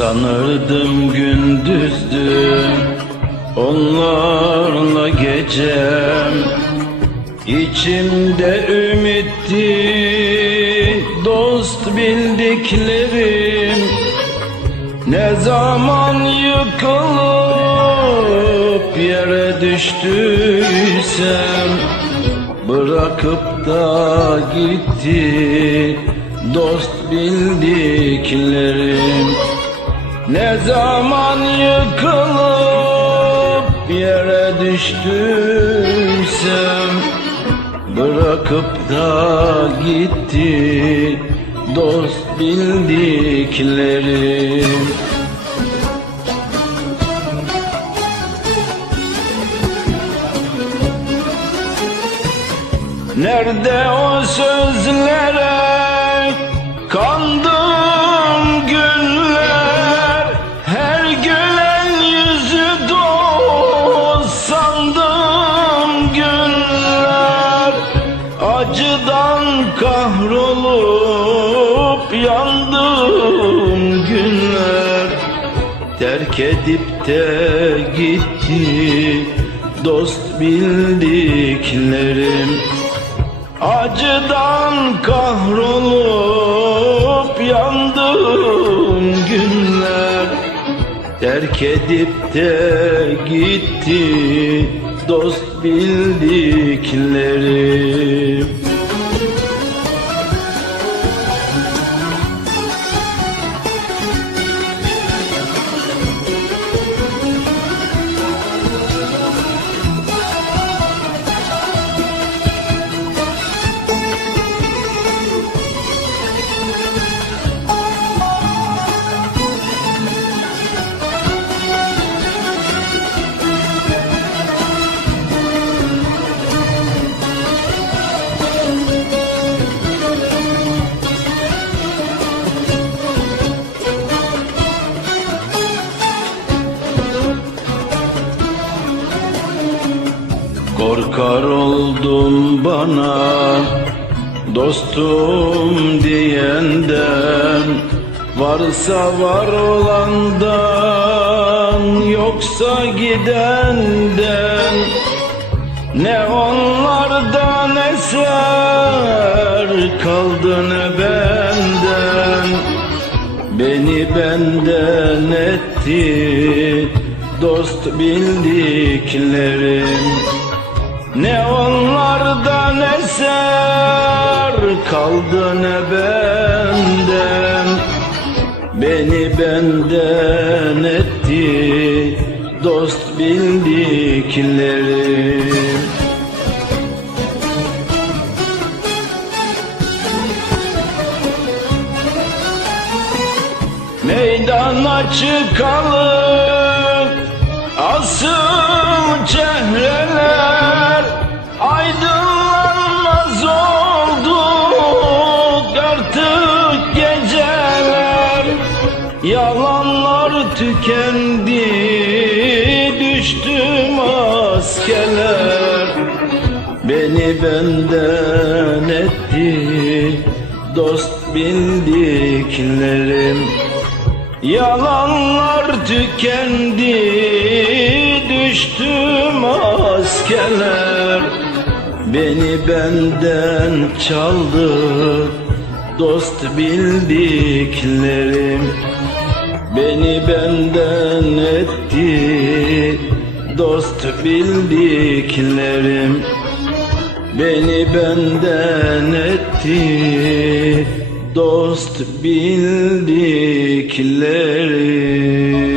Sanırdım gündüzdü Onlarla gecem. İçimde ümitti. Dost bildiklerim. Ne zaman yıkılıp Yere düştüysem Bırakıp da gitti Dost bildiklerim ne zaman yıkılıp yere düştüysem Bırakıp da gitti dost bildiklerim. Nerede o sözlere kandım yandım günler Terk edip de gitti dost bildiklerim. Acıdan kahrolup yandım günler Terk edip de gitti dost bildiklerim Korkar oldum bana dostum diyenden. Varsa var olandan yoksa gidenden. Ne onlardan eser kaldı ne benden. Beni benden etti dost bildiklerim Ne onlardan eser kaldı ne benden. Beni benden etti dost bildiklerim. Meydana çıkalım Asıl çehreler tükendi Düştüm askeler. Beni benden etti Dost bildiklerim. Yalanlar tükendi Düştüm askerler Beni benden çaldı Dost bildiklerim Beni benden etti Dost bildiklerim. Beni benden etti dost bildiklerim